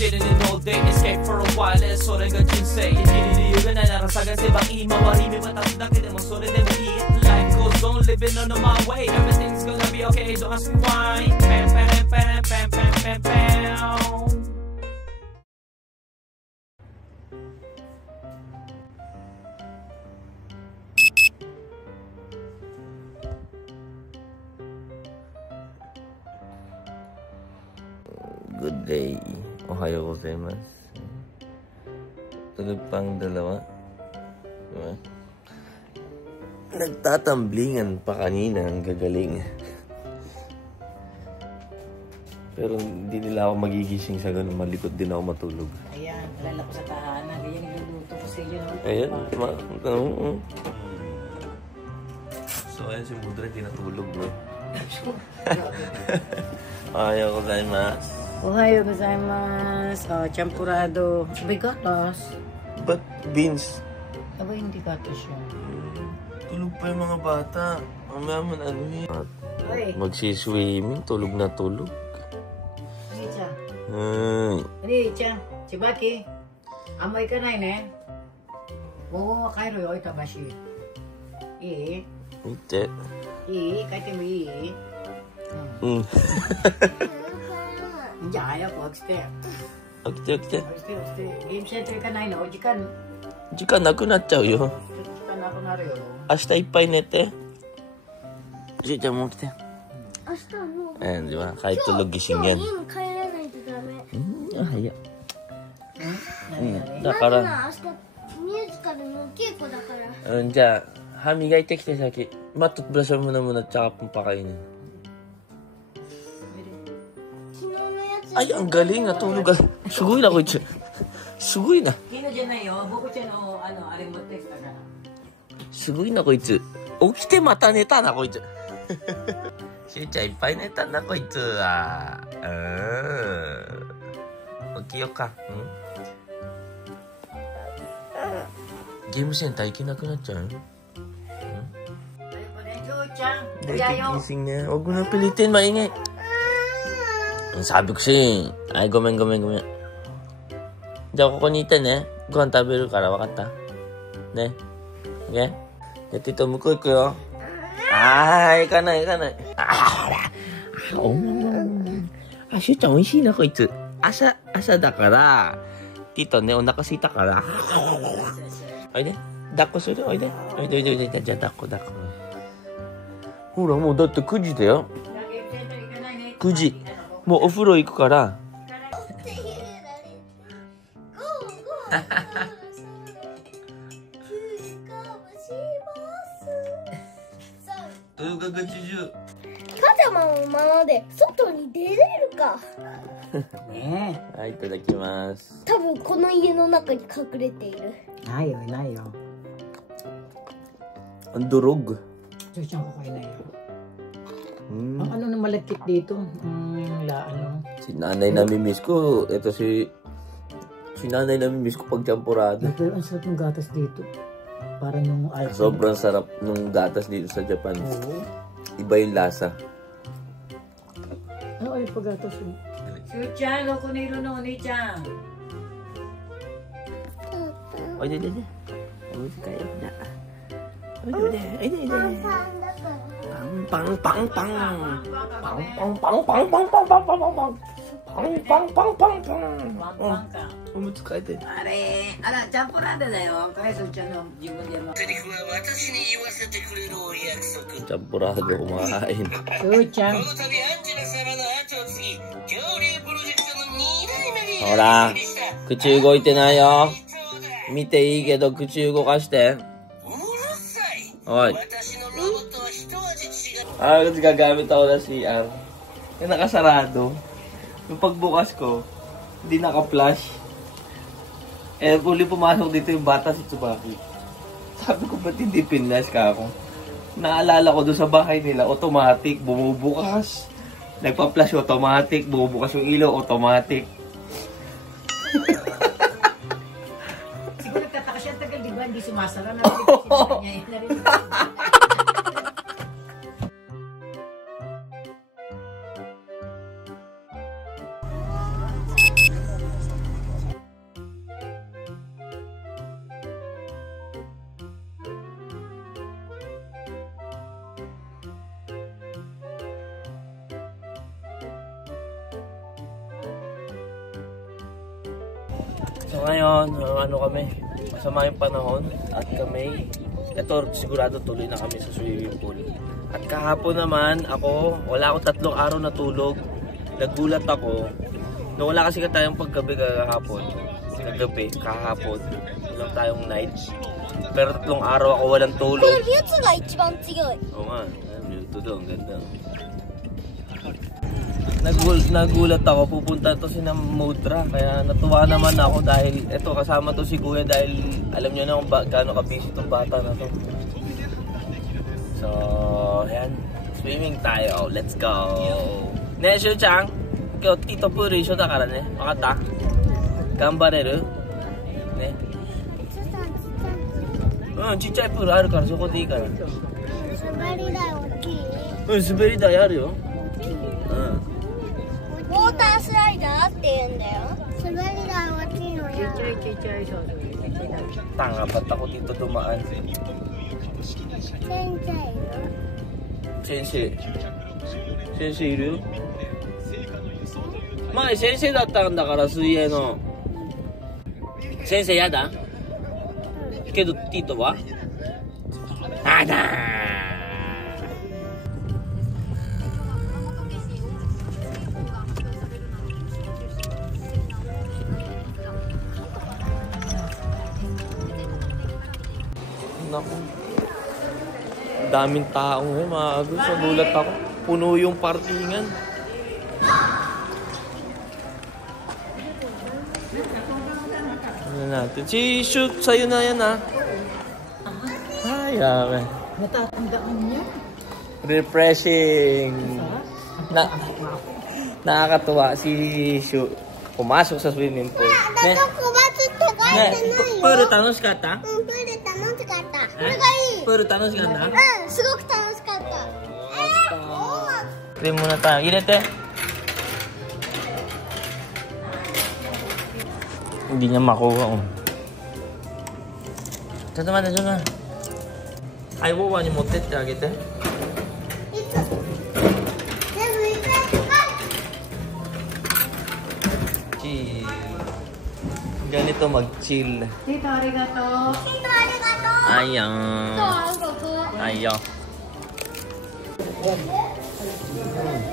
chilling in all day, escape for a while それが人生生きる理由がないなら探せばいい周り見渡すだけでもそれでもいい Life goes on living on my way Everything's gonna be okay don't ask me why Pam pam pam pam pam pam pam Good day. Ohayo gozaimasu. Tulog pang dalawa. Diba? Nagtatamblingan pa kanina. Ang gagaling. Pero hindi nila ako magigising sa ganun. Malikot din ako matulog. Ayan, alala ko sa tahanan. Ayan, niluluto ko sa iyo. Ayan. So, ayan si Mudra. Hindi natulog, bro. Ohayo gozaimasu. Ohayo gozaimasu. Champurado. Sabay gatas. Ba't beans? Aba, hindi gatas yun. Tulog pa yung mga bata. Mamaya mo na ano eh. Oy. Magsiswimming. Tulog na tulog. Ani-cha. Ay. Ani-cha. Chibaki. Amay ka na yun eh. Oo, kairo yo itabashi. I. Ite. I. Kaite mo i.じゃあ早く起きて。起きて起きて。起きて起きて。ゲームセンター行かないの？時間なくなっちゃうよ。時間なくなるよ。明日いっぱい寝て。じいちゃんも起きて。明日もう。Ayan, di ba? Kahit tulog gising yan. 今日家帰らないとダメ。早っ。だだか、からら明日ミュージカルの稽古だから。じゃあ、歯磨いてきて先。Mat toothbrush mo muna tsaka pong pakainin. 昨日のやつ。 Ay, ang galing. Natulog ka. Sugoy na ko ito. Sugoy na. 昨日じゃないよ。僕ちゃんのあれ持ってきたから。すごいなこいつ。起きてまた寝たなこいつ。しゅうちゃんいっぱい寝たなこいつは。起きようか。ゲームセンター行けなくなっちゃう？ Gising na. Huwag mo na pilitin, maingay. Sabi ko siya eh. Ay, gomen. Diyan ako kunitan eh. Gohan tabiru kara, wakata? Ne? Okay? Tito, mukul ko yo. Ay, ikanay. Shu-chan, oishii na, koitsu. Asa da kara. Tito ne, onakasita kara. Oide. Dakko suru? Oide. Oide. じゃあ、抱っこ。ほら、もうだって9時だよ。9時。もうお風呂行くから。動画が80。パジャマのままで外に出れるか。ねはい、いただきます。多分この家の中に隠れている。え。ないよ。Andurog. So, siyang kakain na yun. Ano na malagkit dito? Si nanay nami-miss ko. Ito si nanay nami-miss ko pag champurado. Pero ang sarap ng gatas dito. Parang yung ice. Sobrang sarap ng gatas dito sa Japan. Oo. Iba yung lasa. Ano ay paggatas yun? Shu-chan, loko nilo no, ni-chan. Oide. Oide kayo na. Oide. Pang. Champurado kumain. Shu-chan. Hora, 口動いてないよ。見ていいけど口動かして。おい。Kasi gagamit ako ng CR. Yung nakasarado. Yung pagbukas ko, hindi naka-flash. Huli pumasok dito yung bata si Tsubaki. Sabi ko, ba't hindi pinlash ka ako? Naalala ko doon sa bahay nila, automatic, bumubukas. Nagpa-flash automatic, bumubukas yung ilaw, automatic. Siguro nagtataka siya, tagal, di ba? Hindi sumasara na. So ngayon, ano kami, masama yung panahon at kami, ito sigurado tuloy na kami sa swimming pool. At kahapon naman ako, wala akong 3 araw na tulog. Nagulat ako. No, wala kasi tayong paggabi kahapon. Kahapon. Walang tayong night. Pero 3 araw ako walang tulog. Oo nga, Mewtwo daw, ang ganda. Nagulat ako, pupunta to si Mudra, kaya natuwa naman ako dahil eto kasama to si Kuya dahil alam niyo na kung gaano ka-busy tong bata na to. So, ayan, swimming tayo, let's go! Ne, Shu-chan, Tito Puri, Shu da kara ne, wakata? Ganbareru? Ne? Chichai pool aru kara, soko de ii kara. Suberi dai aru yo. ウォータースライダーって言うんだよ。滑り台は大きいのや。ちっちゃい、そうそう、ちっちゃいだ。 Tanga, ba't ako dito dumaan? Sensei. Sensei いるよ。前先生だったんだから水泳の。先生やだ？けどティトは？あだー。 Naku. Daming tao ngayon, mga agos. Nagulat ako. Puno yung parkingan. Ano natin? Si Shoot, sa'yo na yan, ha? Ay, amin. Natatandaan niya. Refreshing. Nakakatuwa si Shoot. Pumasok sa swimming pool. Ne?プール楽しかった？プール楽しかった。これがいい。プール楽しかった？すごく楽しかった。これもなた入れて。Hindi niya makuha.ちょっと待って、ちょっと待って。はい、ウォーバーに持ってってあげて。Ganito mag-chill. Tito, arigato. Tito, arigato. Ayan. Ayan.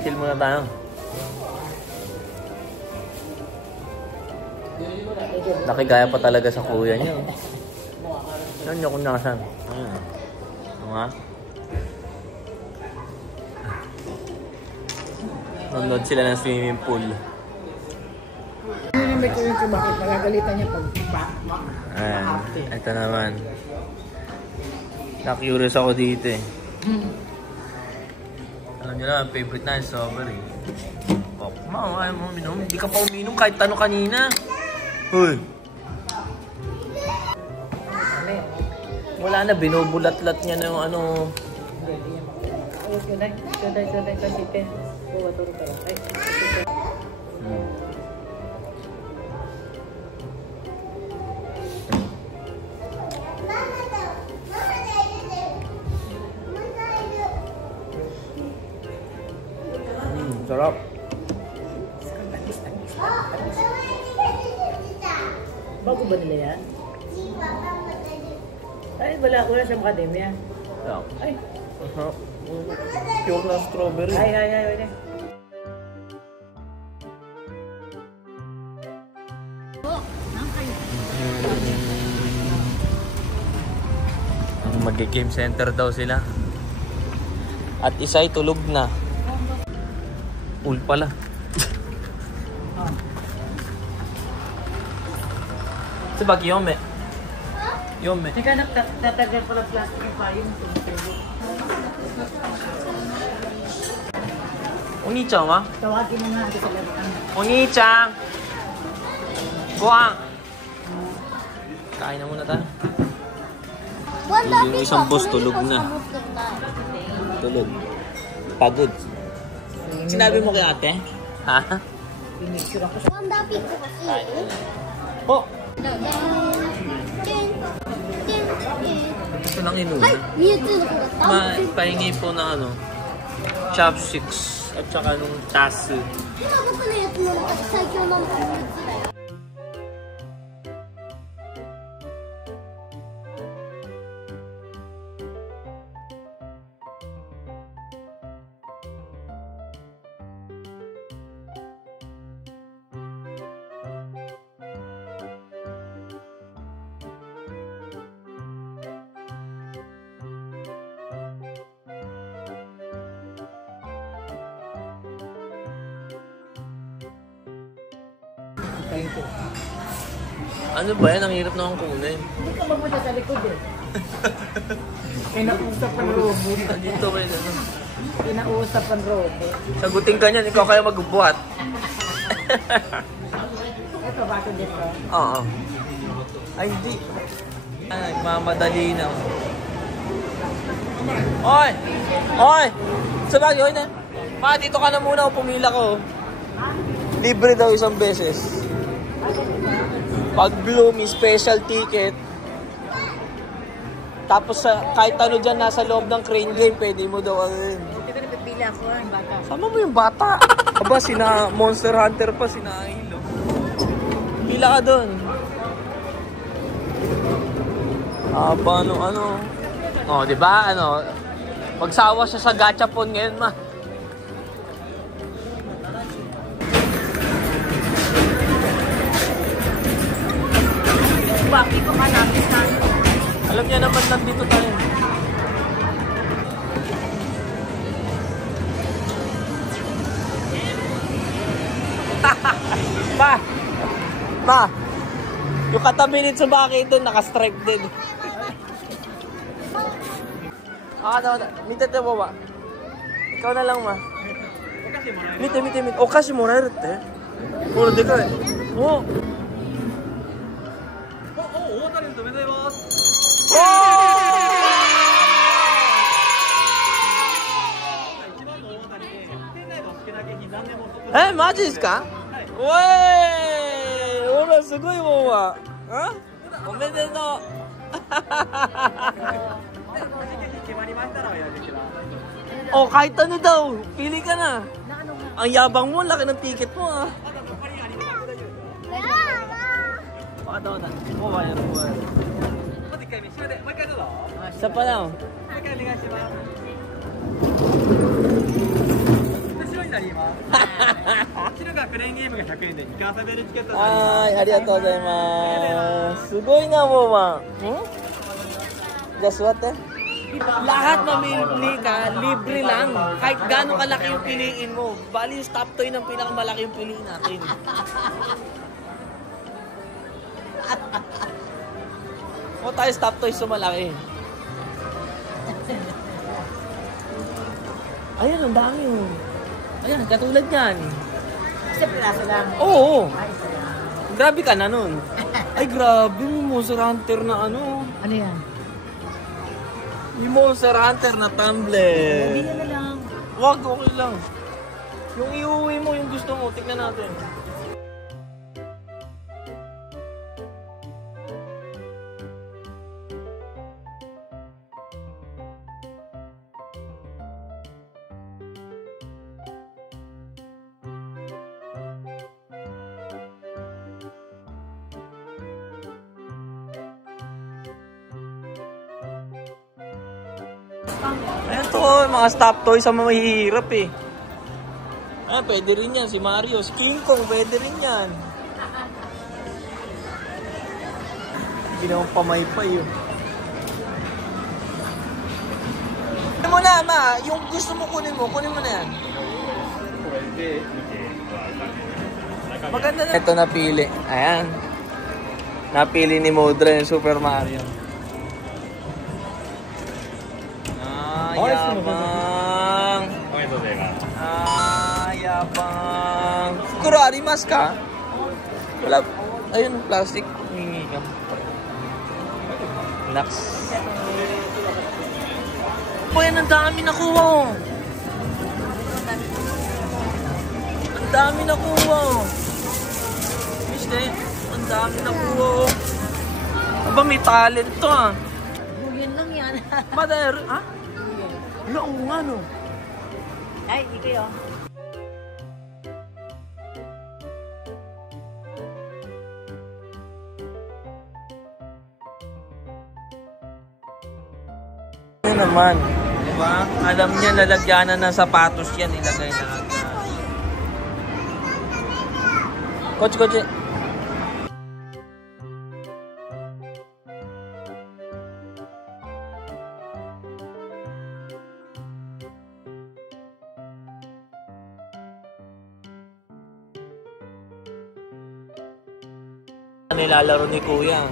Chill muna tayo. Nakigaya pa talaga sa kuya niya. Saan niya kung nasan? Ayan. Nga. Nanonood sila ng swimming pool. May kuya ko bakit nagagalitan niya pag ito naman. Na-curious ako dito eh. Alam niyo na, favorite na yung strawberry. Oh, ayaw mo uminom. Hindi ka pa uminom kahit ano kanina. Hoy! Wala na, binubulat-lat niya na yung ano. Sarap. Bago ba nila yan? Ay, wala siyang akademya. Yeah. Ay. Pure na strawberry. Ay. Mag-game center daw sila. At isa'y tulog na. Pool pala. Sabag yome. Yome. Teka, nagtatagal pala plastic yung payong. Oni-chan wa? Tawagin mo nga sa laruan. Oni-chan! Gohan! Kain na muna tayo. Yung isang boss tulog na. Tulog. Pagod. Sinabi mo kay ate? Ha? Pinicture ako sa... Wanda Pick ko kasi. Oh! Gusto lang inuwi. Mewtwoの子だった。 Pahingi po ng ano, chopsticks at saka nung tasu. 今僕のやつの最強なのが3つだよ。Thank you. Ano ba yan? Ang hirap naman kunin. Hindi ka mapunta sa likod eh. Kinausap ang robot. Dito kayo na. Kinausap ang robot. Sagutin ka niyan, ikaw kaya magbuhat. Ito, bakit dito? Oo. Ay, hindi. Ay, mamadali na. Oy! Oy! Sabagay, oy na. Ma, dito ka na muna o pumila ko. Libre daw isang beses. Pag blue, may special ticket. Tapos kahit ano dyan nasa loob ng crane game, pwede mo daw ano yun. Hindi ko pipila ako ang bata. Sama mo yung bata. Aba, sina Monster Hunter pa, sina Hilo. Pila ka dun. Aba, ano. Oh, di ba? Ano, magsawa siya sa gachapon ngayon, ma. Bakit ko malapit na? Alam niya naman nandito tayo. Ma, yung katabi nito sa bakit doon, naka-stripe din. Mite mo ba? Ikaw na lang, ma. Mite. Okashi moraeru tte? Kore dekai. Oh! Eh, マジですか? おい、ほらすごいもんは。おめでとう。Oh, kahit ano daw, pili ka na. Ang yabang mo, laki ng ticket mo ah. Baka daw na. Oh, bayan mo. Isa pa lang. Ay, arigatou gozaimasu. Sugoi na mo, ma. Just what eh? Lahat mamili ka, libre lang. Kahit gaano kalaki yung piliin mo. Bali yung stop toy ng pinakamalaki yung piliin natin. O tayo stop toy sa malaki. Ayan, ang dami yun. Ayan, katulad yan. Isa piraso lang. Oo. Grabe ka na nun. Ay, grabe mo, Monster Hunter na ano. Ano yan? Yung Monster Hunter na tumbler. Hindi na lang. Wag, okay lang. Yung iuwi mo, yung gusto mo, tignan natin. Ito, mga stop toys sa mga mahihirap eh. Ah, pwede rin yan. Si Mario, si King Kong, pwede rin yan. Hindi naman pamaypay yun. Kunin mo na, ma. Yung gusto mo kunin mo na yan. Maganda na. Ito napili. Ayan. Napili ni Modra yung Super Mario. Yabang. Yabang. Kuro, arimas ka? Wala. Ayun, plastic. Hingi ka. Relax. Boy, ang dami nakuha. Ang dami nakuha. Mister, ang dami nakuha. Aba, may talent to ah. Yun lang yan. Mother, ha? Wala, oo nga no. Ay, ikaw yun. Ano naman, diba? Alam niya, lalagyanan ng sapatos yan, ilagay na agad. Kotse. nilalaro ni Kuya.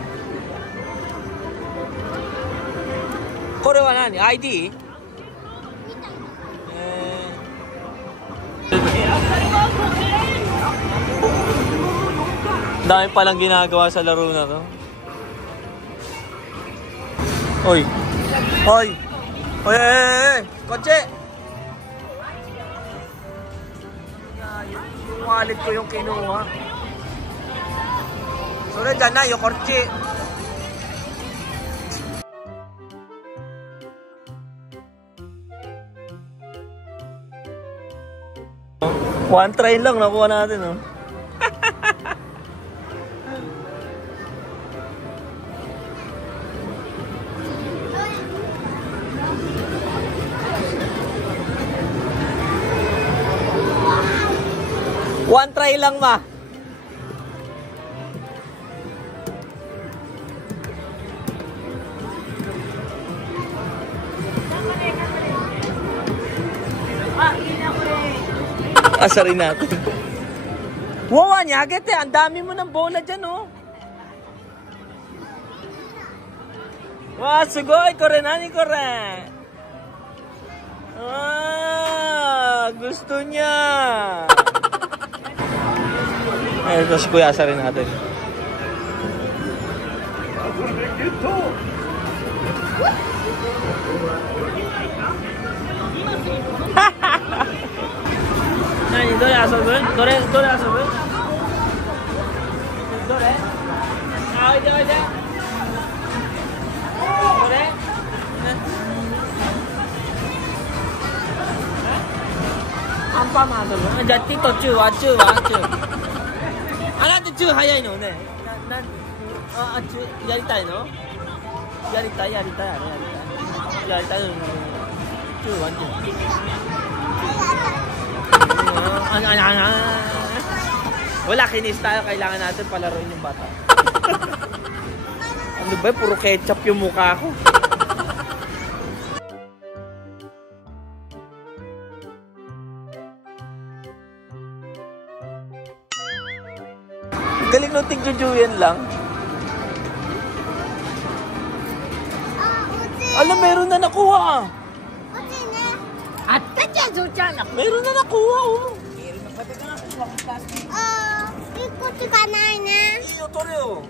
Kore wa nani? ID? Dami palang ginagawa sa laro na to. Oy! Oy! Oy! Kotse! Yung wallet ko yung kinuha. Sore dyan na, yung kotse. One train lang nakuha natin, oh. One try lang, ma. Asarin natin. Wow, nyaget eh. Ang dami mo ng bola dyan, oh. Wow, sugoi. Kore nani, kore. Ah, gusto niya. Eh, ito si Kuya asarin natin. Nani, dore asobun? Dore asobun? Dore? Oide. Dore? Ampa ma asobun? Jatti tochu wa chu. あなた中早いのね。あ、中やりたいの？やりたい。中はwala, kinis tayo. Kailangan natin palaruin yung bata. Ano ba? Puro ketchup yung mukha ko. Galing nung tigjujuyan lang. Alam, meron na nakuha. At kanya, Zuchan. Meron na nakuha, oh. ikot ka na na. Iyo, tore, oh.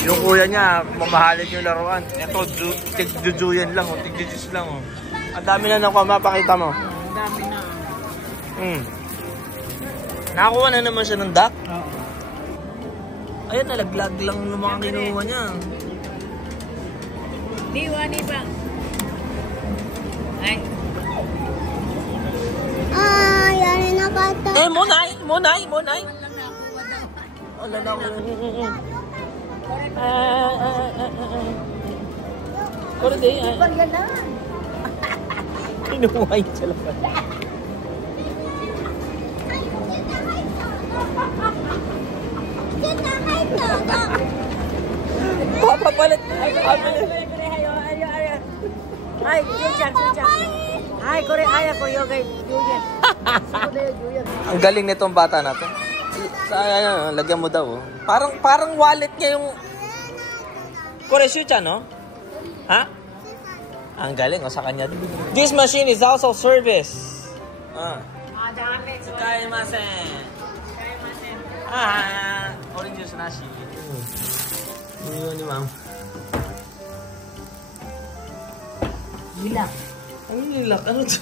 Yung kuya niya, mamahalin yung laruan. Ito, tigjujuyan lang, tigjujus lang. Ang dami na nakuha, mapakita mo. Ang dami na. Nakakuha na naman siya ng duck. Oo. Ayan, nalaglag lang yung mga kinuha niya. Diwani ba? Ay. Yari na kata. Monay! Wala na ako. Kore de. Kinuha yun sa laban. Papapalit. Ay, Zuchan. Ay, kore aya ko yoga. Ang galing nitong bata na to. Ano, lagyan mo daw. Oh. Parang wallet niya yung... Koresyu-chan, no? Ha? Ang galing, sa kanya. This machine is also service. Sukaimasen. Orange juice nashi. Yun ni ma'am. Nilak. Ano nilak? Ano ito?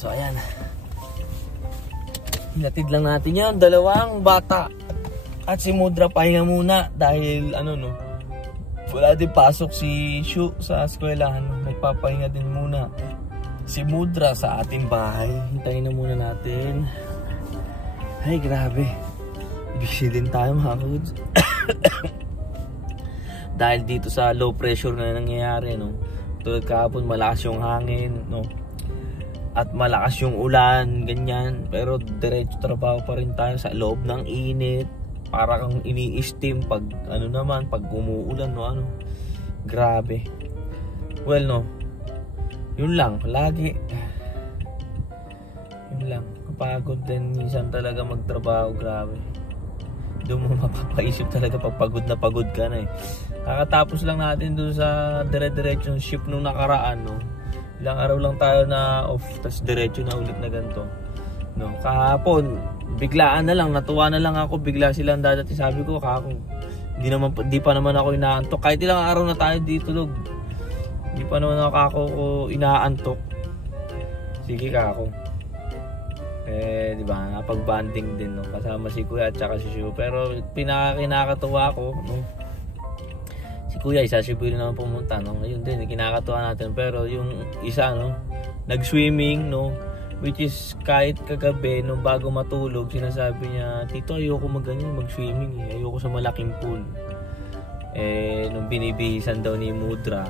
So ayan. Hinatid lang natin yan. Dalawang bata. At si Mudra pahinga muna. Dahil wala din pasok si Shu sa eskwelahan. Nagpapahinga din muna si Mudra sa ating bahay. Hintayin na muna natin. Ay grabe. Busy din tayo mga kagods. Dahil dito sa low pressure na nangyayari, tulad kahapon malakas yung hangin, at malakas yung ulan, ganyan. Pero diretso trabaho pa rin tayo sa loob ng init. Para kang ini-steam pag pag umuulan, grabe. Well, yun lang, lagi. Yun lang, kapagod din minsan talaga magtrabaho, grabe. Doon mo mapapaisip talaga pag pagod na pagod ka na eh. Kakatapos lang natin doon sa dire-diretsong shift nung nakaraan, Ilang araw lang tayo na off, tas diretso na ulit na ganito. Kahapon, biglaan na lang, natuwa na lang ako, bigla silang dadati. Sabi ko, di pa naman ako inaantok. Kahit ilang araw na tayo dito, di pa naman ako inaantok. Sige kako. Di ba, napag-banding din, kasama si Kuya at saka si Shu. Pero kinakatuwa ko, si Kuya, isa si Kuya naman pumunta, Ngayon din, kinakatuwa natin. Pero yung isa, nag-swimming, which is kahit kagabi, bago matulog, sinasabi niya, Tito, ayoko mag-swimming, ayoko sa malaking pool. Nung binibihisan daw ni Mudra,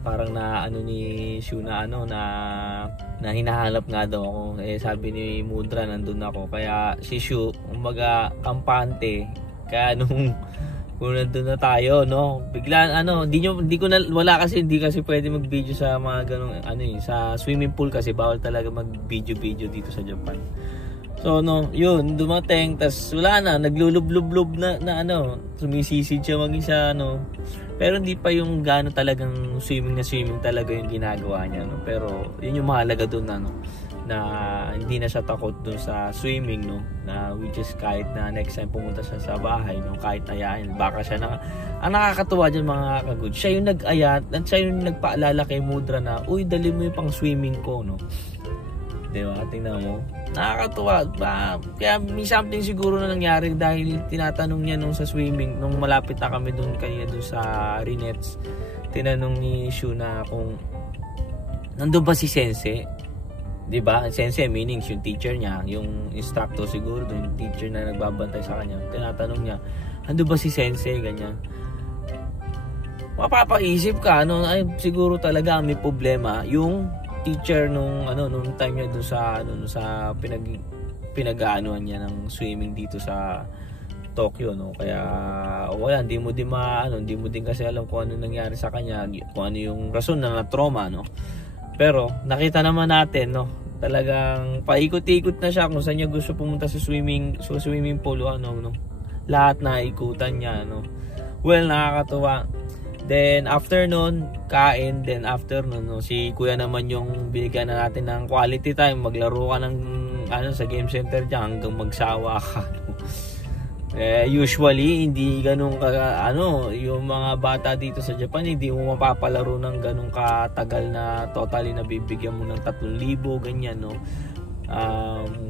parang ni Shu na hinahanap nga daw ako. Sabi ni Mudra, nandun ako. Kaya si Shu, umaga kampante. Kaya kung nandun na tayo, biglaan, hindi kasi pwede mag-video sa mga ganong, sa swimming pool kasi bawal talaga mag-video dito sa Japan. So, yun, dumating, tas wala na, naglulub-lub na sumisisid siya mag-isa, pero hindi pa yung gano'n talagang swimming talaga yung ginagawa niya, pero yun yung mahalaga dun, na hindi na siya takot dun sa swimming, na which is kahit na next time pumunta siya sa bahay, kahit ayain, baka siya ang nakakatuwa dyan mga kagod, siya yung nag-ayat at siya yung nagpaalala kay Mudra na, uy, dali mo yung pang swimming ko, diba, tingnan mo, nakakatuwa. Kaya may something siguro na nangyari dahil tinatanong niya sa swimming, nung malapit na kami dun kanina dun sa Rinets, tinanong ni Shu na kung nandun ba si Sensei. Diba? Sensei meaning yung teacher niya, yung instructor siguro, yung teacher na nagbabantay sa kanya. Tinatanong niya, nandun ba si Sensei? Ganyan. Mapapaisip ka, ay siguro talaga may problema yung teacher nung time niya doon sa pinag-aanuhan niya ng swimming dito sa Tokyo, kaya wala, hindi mo din kasi alam kung ano nangyari sa kanya, kung ano yung rason na trauma, pero nakita naman natin, talagang paikot-ikot na siya kung saan niya gusto pumunta sa swimming pool, lahat na ikutan niya, well, nakakatuwa. Then after nun, kain. Then after nun, si Kuya naman yung binigyan na natin ng quality time. Maglaro ka ng sa game center dyan hanggang magsawa ka. Usually, hindi ganun yung mga bata dito sa Japan, hindi mo mapapalaro ng ganun katagal na totally na bibigyan mo ng 3,000, ganyan,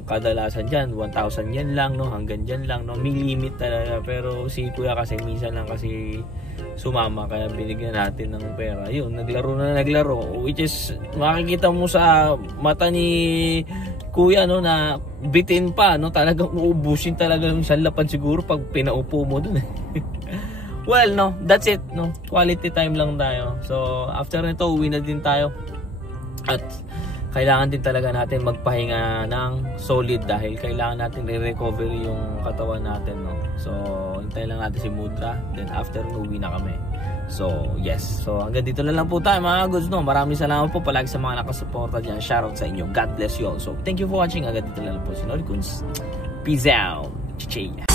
kadalasan dyan 1,000 yen lang, hanggang dyan lang, may limit talaga. Pero si Kuya kasi minsan lang kasi sumama, kaya binigyan natin ng pera. Yun, naglaro, which is makikita mo sa mata ni Kuya na bitin pa, talagang uubusin talaga yung isang lapad siguro pag pinaupo mo dun. Well, that's it, quality time lang tayo. So after nito, uwi na din tayo. At kailangan din talaga natin magpahinga ng solid dahil kailangan natin re-recovery yung katawan natin, no? So, hintayin lang natin si Mudra, then after uwi na kami. So, yes. So, hanggang dito na lang po tayo mga goods, no? Maraming salamat po palagi sa mga nakasuporta dyan. Shoutout sa inyo. God bless you all. So, thank you for watching. Hanggang dito na lang po si Noli Kunz. Peace out. Chichi.